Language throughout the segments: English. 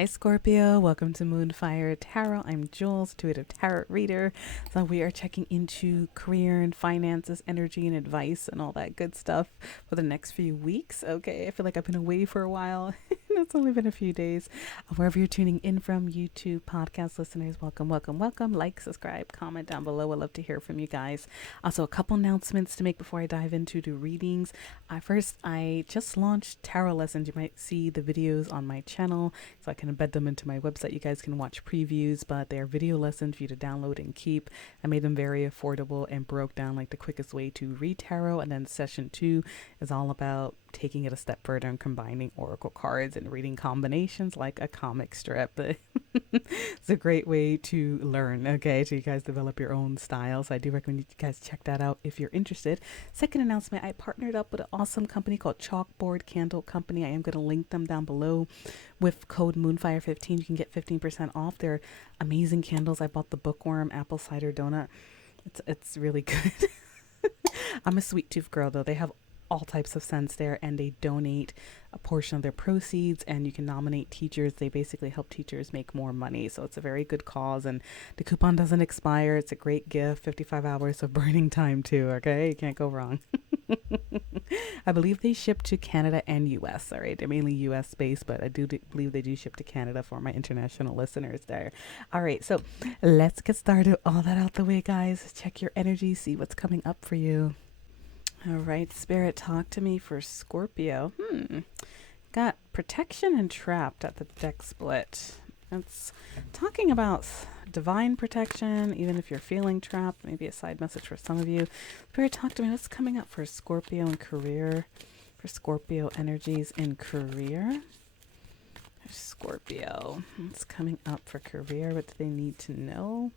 Hi, Scorpio. Welcome to Moonfire Tarot. I'm Jules, intuitive tarot reader. So we are checking into career and finances, energy and advice and all that good stuff for the next few weeks. Okay, I feel like I've been away for a while. It's only been a few days. Wherever you're tuning in from, YouTube, podcast listeners, welcome, welcome, welcome. Like, subscribe, comment down below. I'd love to hear from you guys. Also, a couple announcements to make before I dive into the readings. First, I just launched tarot lessons. You might see the videos on my channel, so I can embed them into my website. You guys can watch previews, but they're video lessons for you to download and keep. I made them very affordable and broke down like the quickest way to read tarot. And then session 2 is all about taking it a step further and combining oracle cards and reading combinations like a comic strip. It's a great way to learn, okay, so you guys develop your own style. So I do recommend you guys check that out if you're interested. Second announcement, I partnered up with an awesome company called Chalkboard Candle Company. I am going to link them down below. With code Moonfire15, you can get 15% off. They're amazing candles. I bought the Bookworm Apple Cider Donut. It's really good. I'm a sweet tooth girl, though. They have all types of scents there, and they donate a portion of their proceeds, and you can nominate teachers. They basically help teachers make more money, so it's a very good cause, and the coupon doesn't expire. It's a great gift. 55 hours of burning time too, okay? You can't go wrong. I believe they ship to Canada and US. All right, they're mainly US based, but I do believe they do ship to Canada for my international listeners there. All right, so let's get started. All that out the way, guys. Check your energy, see what's coming up for you. All right, Spirit, talk to me for Scorpio. Got protection and trapped at the deck split. It's talking about divine protection, even if you're feeling trapped. Maybe a side message for some of you. Spirit, talk to me. What's coming up for Scorpio and career? For Scorpio energies in career. Scorpio. What's coming up for career? What do they need to know?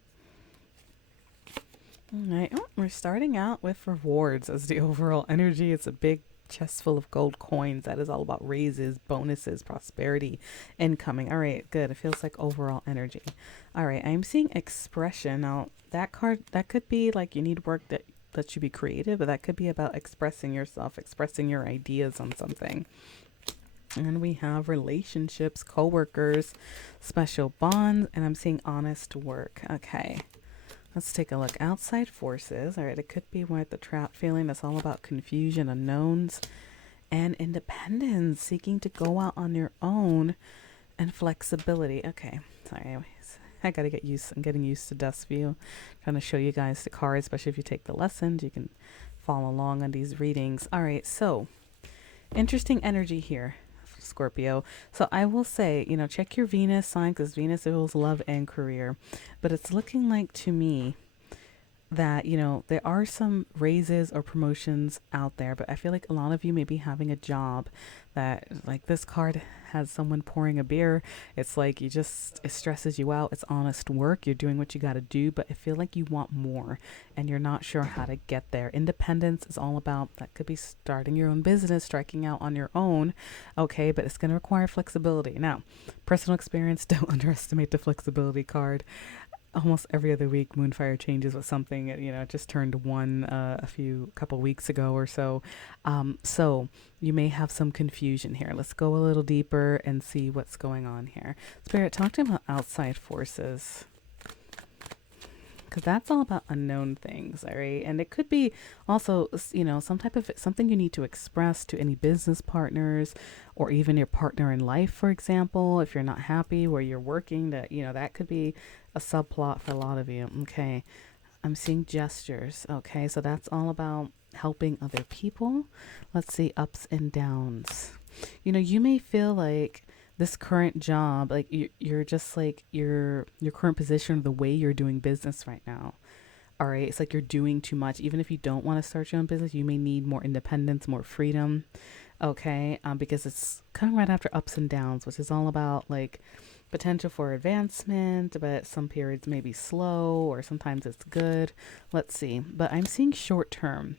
All right. Oh, we're starting out with rewards as the overall energy. It's a big chest full of gold coins. That is all about raises, bonuses, prosperity, incoming. All right, good. It feels like overall energy. All right, I'm seeing expression. Now, that card, that could be like you need work that should be creative, but that could be about expressing yourself, expressing your ideas on something. And we have relationships, coworkers, special bonds, and I'm seeing honest work. Okay. Let's take a look. Outside forces. All right, it could be what the trap feeling. That's all about confusion, unknowns, and independence. Seeking to go out on your own and flexibility. Okay, sorry. I gotta get used. I'm getting used to Dust View. Trying to show you guys the cards, especially if you take the lessons. You can follow along on these readings. All right, so interesting energy here, Scorpio. So I will say, check your Venus sign, because Venus rules love and career. But it's looking like to me that, there are some raises or promotions out there, but I feel like a lot of you may be having a job that, like this card has someone pouring a beer. It's like it stresses you out. It's honest work. You're doing what you got to do, but I feel like you want more and you're not sure how to get there. Independence is all about, that could be starting your own business, striking out on your own. Okay, but it's going to require flexibility. Now, personal experience, don't underestimate the flexibility card. Almost every other week, Moonfire changes with something. It just turned one couple weeks ago or so. So you may have some confusion here. Let's go a little deeper and see what's going on here. Spirit, talk to me about outside forces, because that's all about unknown things, all right? And it could be also, some type of something you need to express to any business partners or even your partner in life, for example. If you're not happy where you're working, that could be a subplot for a lot of you. Okay, I'm seeing gestures. Okay, so that's all about helping other people. Let's see, ups and downs. You may feel like this current job, like you're just like your current position, the way you're doing business right now. All right, it's like you're doing too much. Even if you don't want to start your own business, you may need more independence, more freedom. Okay, because it's coming right after ups and downs, which is all about like potential for advancement, but some periods may be slow or sometimes it's good. Let's see, but I'm seeing short term.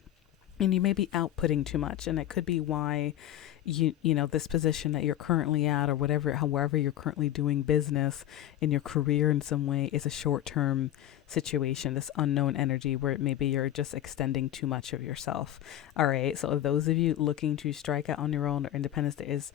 And you may be outputting too much, and it could be why this position that you're currently at, or however you're currently doing business in your career in some way, is a short-term situation, this unknown energy where maybe you're just extending too much of yourself. All right, so those of you looking to strike out on your own or independence, there is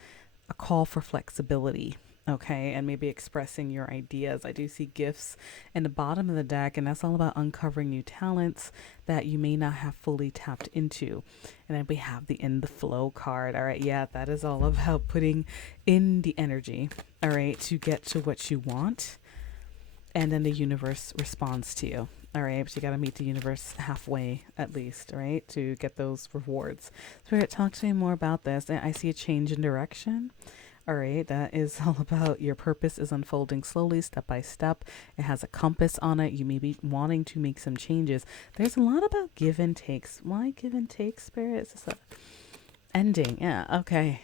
a call for flexibility. Okay, and maybe expressing your ideas. I do see gifts in the bottom of the deck, and that's all about uncovering new talents that you may not have fully tapped into. And then we have the in the flow card. All right, yeah, that is all about putting in the energy, all right, to get to what you want, and then the universe responds to you. All right, but you got to meet the universe halfway at least, all right, to get those rewards. Spirit, talk to me more about this. I see a change in direction. All right, that is all about your purpose is unfolding slowly, step by step. It has a compass on it. You may be wanting to make some changes. There's a lot about give and takes. Why give and take, Spirit? It's just a ending. Yeah, okay.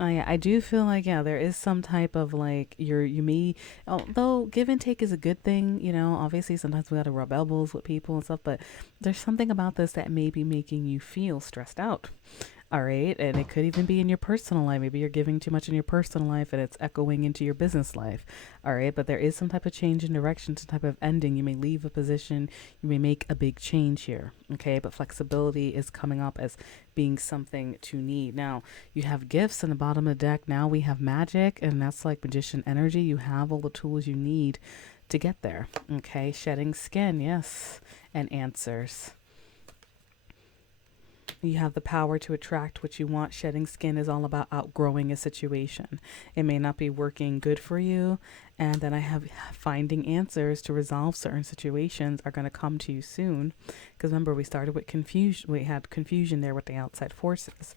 I do feel like, yeah, there is some type of like you may, although give and take is a good thing, you know, obviously sometimes we got to rub elbows with people and stuff, but there's something about this that may be making you feel stressed out. All right. And it could even be in your personal life. Maybe you're giving too much in your personal life and it's echoing into your business life. All right. But there is some type of change in direction, some type of ending. You may leave a position. You may make a big change here. Okay. But flexibility is coming up as being something to need. Now, you have gifts in the bottom of the deck. Now we have magic, and that's like magician energy. You have all the tools you need to get there. Okay. Shedding skin. Yes. And answers. You have the power to attract what you want. Shedding skin is all about outgrowing a situation. It may not be working good for you. And then I have finding answers to resolve certain situations are going to come to you soon. Because remember, we started with confusion. We had confusion there with the outside forces.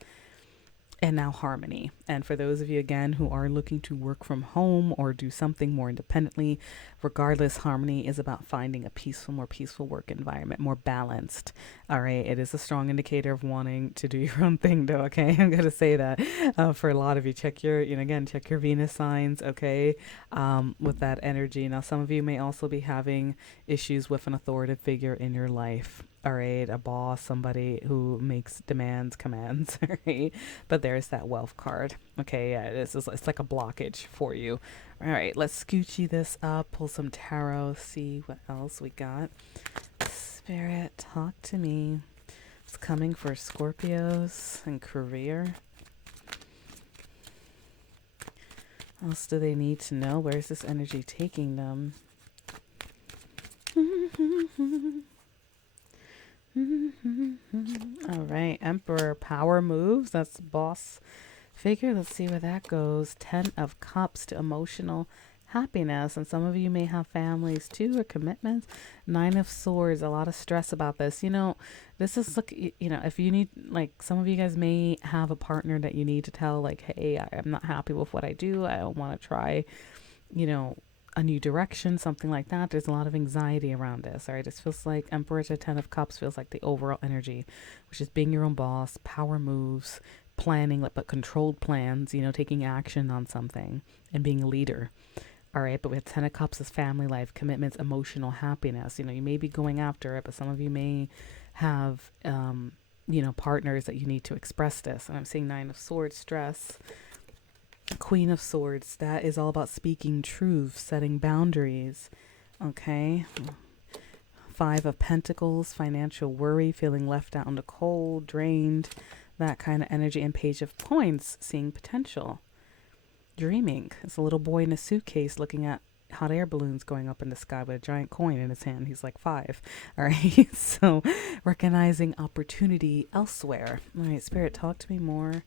And now harmony. And for those of you, again, who are looking to work from home or do something more independently, regardless, harmony is about finding a peaceful, more peaceful work environment, more balanced. All right. It is a strong indicator of wanting to do your own thing, though. Okay. I'm going to say that for a lot of you. Check your, again, check your Venus signs. Okay. With that energy. Now, some of you may also be having issues with an authoritative figure in your life. All right, a boss, somebody who makes demands, commands, right? But there's that wealth card. Okay, yeah, it's like a blockage for you. All right, let's scoochie this up, pull some tarot, see what else we got. Spirit, talk to me. It's coming for Scorpios and career. What else do they need to know? Where's this energy taking them? All right, Emperor, power moves. That's boss figure. Let's see where that goes. 10 of Cups to emotional happiness. And some of you may have families too, or commitments. 9 of Swords, a lot of stress about this. This is, look, if you need, like, some of you guys may have a partner that you need to tell, like, hey, I'm not happy with what I do. I don't want to try, a new direction, something like that. There's a lot of anxiety around this. All right. This feels like Emperor to 10 of Cups feels like the overall energy, which is being your own boss, power moves, planning, but controlled plans, taking action on something and being a leader. All right. But with 10 of Cups is family life, commitments, emotional happiness. You may be going after it, but some of you may have, partners that you need to express this. And I'm seeing 9 of Swords, stress. Queen of Swords, that is all about speaking truth, setting boundaries. Okay. 5 of Pentacles, financial worry, feeling left out in the cold, drained, that kind of energy. And Page of Coins, seeing potential, dreaming. It's a little boy in a suitcase looking at hot air balloons going up in the sky with a giant coin in his hand. He's like 5. All right. So recognizing opportunity elsewhere. All right, Spirit, talk to me more.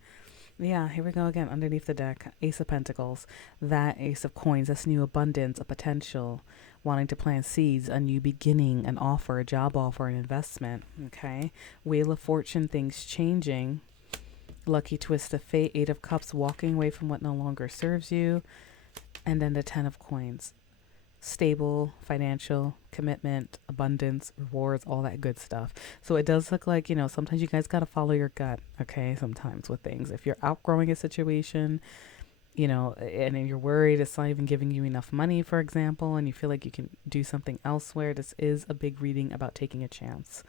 Yeah, here we go again, underneath the deck. Ace of Pentacles, that Ace of Coins, that's new abundance, a potential, wanting to plant seeds, a new beginning, an offer, a job offer, an investment, okay? Wheel of Fortune, things changing. Lucky twist of fate, 8 of Cups, walking away from what no longer serves you. And then the 10 of Coins. Stable, financial, commitment, abundance, rewards, all that good stuff. So it does look like, sometimes you guys got to follow your gut, okay? Sometimes with things. If you're outgrowing a situation, and you're worried it's not even giving you enough money, for example, and you feel like you can do something elsewhere, this is a big reading about taking a chance.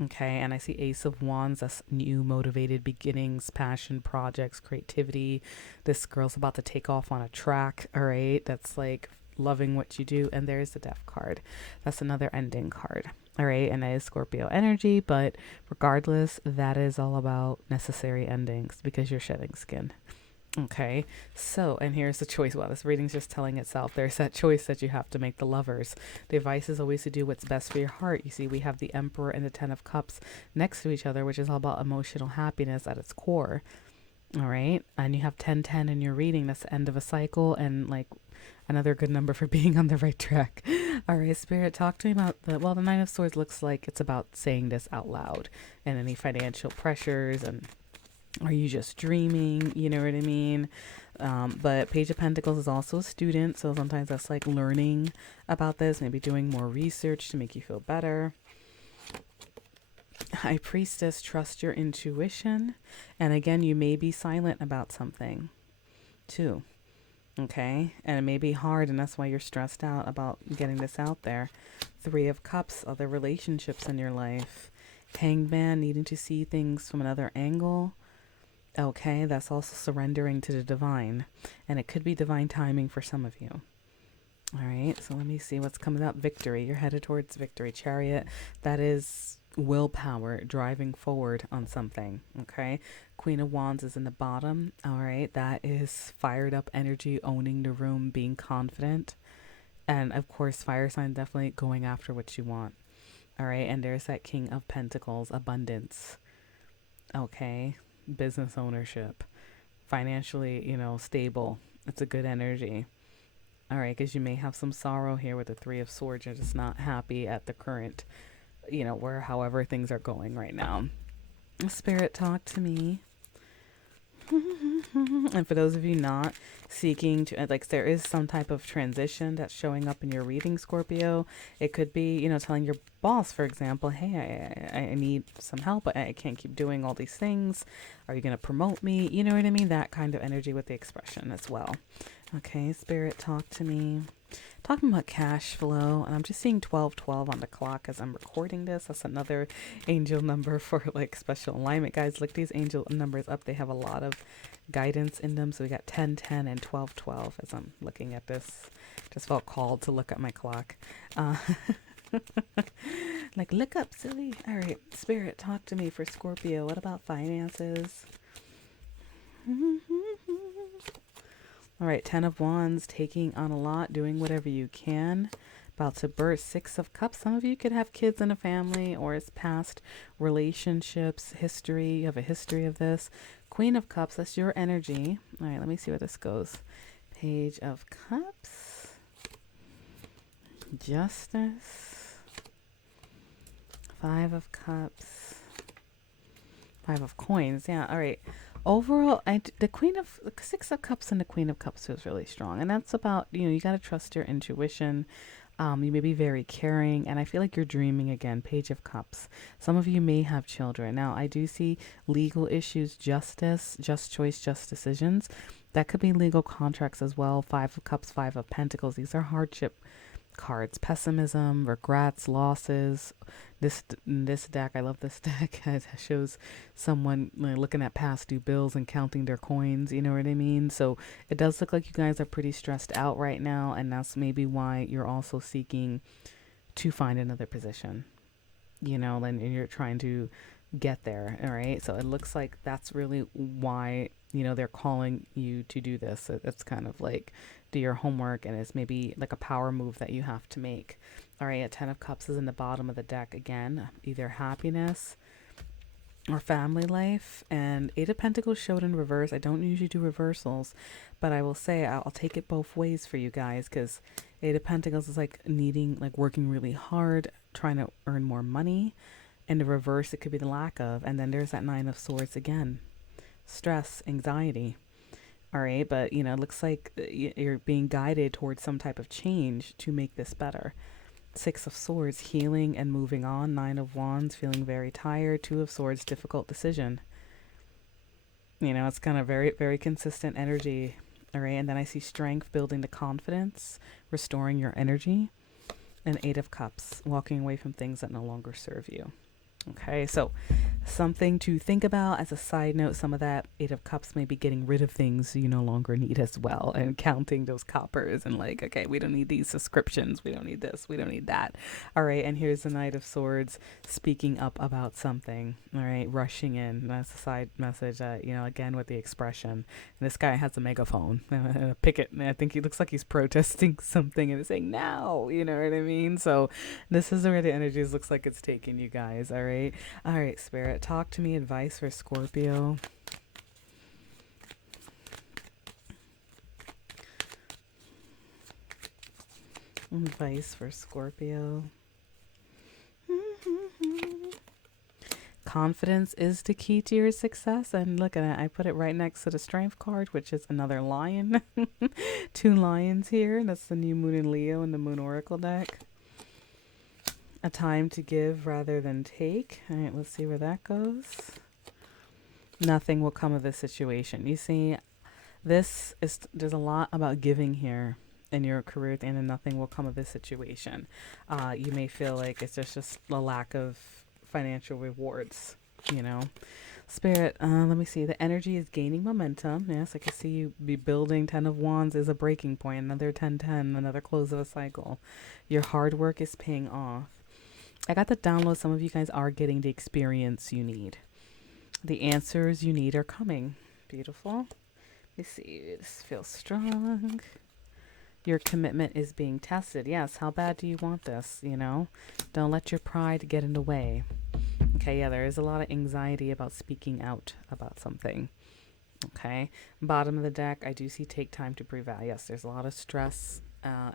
Okay, and I see Ace of Wands, that's new motivated beginnings, passion, projects, creativity. This girl's about to take off on a track, all right? That's like loving what you do. And there's the Death card. That's another ending card. All right. And that is Scorpio energy. But regardless, that is all about necessary endings because you're shedding skin. Okay, so, and here's the choice. Well, this reading's just telling itself. There's that choice that you have to make, the lovers. The advice is always to do what's best for your heart. You see, we have the Emperor and the Ten of Cups next to each other, which is all about emotional happiness at its core. All right, and you have 1010 in your reading. That's the end of a cycle, and like another good number for being on the right track. All right, Spirit, talk to me about the Nine of Swords looks like it's about saying this out loud, and any financial pressures, and are you just dreaming? You know what I mean? But Page of Pentacles is also a student, so sometimes that's like learning about this, maybe doing more research to make you feel better. High Priestess, trust your intuition. And again, you may be silent about something too. Okay, and it may be hard, and that's why you're stressed out about getting this out there. Three of Cups, other relationships in your life. Hanged Man, needing to see things from another angle. Okay, that's also surrendering to the divine, and it could be divine timing for some of you. All right, so let me see what's coming up. Victory, you're headed towards victory. Chariot, that is willpower, driving forward on something. Okay, Queen of Wands is in the bottom. All right, that is fired up energy, owning the room, being confident, and of course fire sign, definitely going after what you want. All right, and there's that King of Pentacles, abundance. Okay, business ownership, financially, stable. It's a good energy. All right, because you may have some sorrow here with the Three of Swords. You're just not happy at the current, where however things are going right now. Spirit, talk to me. And for those of you not seeking to, like, there is some type of transition that's showing up in your reading, Scorpio. It could be, telling your boss, for example, hey, I need some help. I can't keep doing all these things. Are you going to promote me? You know what I mean? That kind of energy with the expression as well. Okay, Spirit, talk to me. Talking about cash flow, and I'm just seeing 1212 on the clock as I'm recording this. That's another angel number for like special alignment, guys. Look these angel numbers up. They have a lot of guidance in them. So we got 1010 and 1212 as I'm looking at this. Just felt called to look at my clock. Like, look up, silly. All right, Spirit, talk to me for Scorpio. What about finances? All right, 10 of Wands, taking on a lot, doing whatever you can. About to birth. 6 of Cups. Some of you could have kids in a family, or it's past relationships, history. You have a history of this. Queen of Cups, that's your energy. All right, let me see where this goes. Page of Cups. Justice. 5 of Cups. 5 of Coins. Yeah, all right. Overall, the 6 of Cups and the Queen of Cups feels really strong. And that's about, you got to trust your intuition. You may be very caring. And I feel like you're dreaming again. Page of Cups. Some of you may have children. Now, I do see legal issues, justice, just choice, just decisions. That could be legal contracts as well. 5 of Cups, 5 of Pentacles. These are hardship cards. Pessimism, regrets, losses. This deck, I love this deck. It shows someone looking at past due bills and counting their coins. You know what I mean? So it does look like you guys are pretty stressed out right now, and that's maybe why you're also seeking to find another position. And you're trying to get there. All right. So it looks like that's really why they're calling you to do this. It's kind of like do your homework, and it's maybe like a power move that you have to make. All right, a 10 of Cups is in the bottom of the deck again, either happiness or family life, and 8 of Pentacles showed in reverse. I don't usually do reversals, but I will say I'll take it both ways for you guys, because 8 of Pentacles is like working really hard, trying to earn more money. In the reverse, it could be the lack of. And then there's that 9 of Swords again. Stress, anxiety. All right, but it looks like you're being guided towards some type of change to make this better. 6 of Swords, healing and moving on. 9 of Wands, feeling very tired. 2 of Swords, difficult decision. It's kind of very, very consistent energy. All right, and then I see strength, building the confidence, restoring your energy. And 8 of Cups, walking away from things that no longer serve you. Okay, so Something to think about as a side note. Some of that Eight of Cups may be getting rid of things you no longer need as well, and counting those coppers and like, okay, we don't need these subscriptions, we don't need this, we don't need that. All right, and here's the Knight of Swords speaking up about something. All right, rushing in. That's a side message. Again with the expression. And this guy has a megaphone, and a picket, and I think he looks like he's protesting something and is saying now. You know what I mean? So this is where the energies looks like it's taking you guys. All right. All right, Spirit, talk to me. Advice for Scorpio. Advice for Scorpio. Confidence is the key to your success. And look at it. I put it right next to the Strength card, which is another lion. Two lions here. That's the new moon in Leo in the Moon Oracle deck. A time to give rather than take. All right, let's see where that goes. Nothing will come of this situation. You see, there's a lot about giving here in your career at the end, and nothing will come of this situation. You may feel like it's just a lack of financial rewards, Spirit, let me see. The energy is gaining momentum. Yes, I can see you be building. 10 of Wands is a breaking point. Another 10-10, another close of a cycle. Your hard work is paying off. I got the download. Some of you guys are getting the experience you need. The answers you need are coming. Beautiful. Let me see. This feels strong. Your commitment is being tested. Yes. How bad do you want this? Don't let your pride get in the way. Okay. Yeah, there is a lot of anxiety about speaking out about something. Okay. Bottom of the deck, I do see take time to prevail. Yes, there's a lot of stress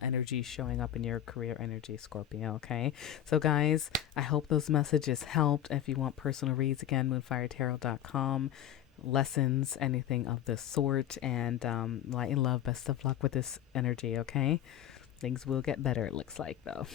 energy showing up in your career energy, Scorpio. Okay, so guys, I hope those messages helped. If you want personal reads, again, moonfiretarot.com. Lessons, anything of the sort, and light and love. Best of luck with this energy. Okay, things will get better, it looks like, though.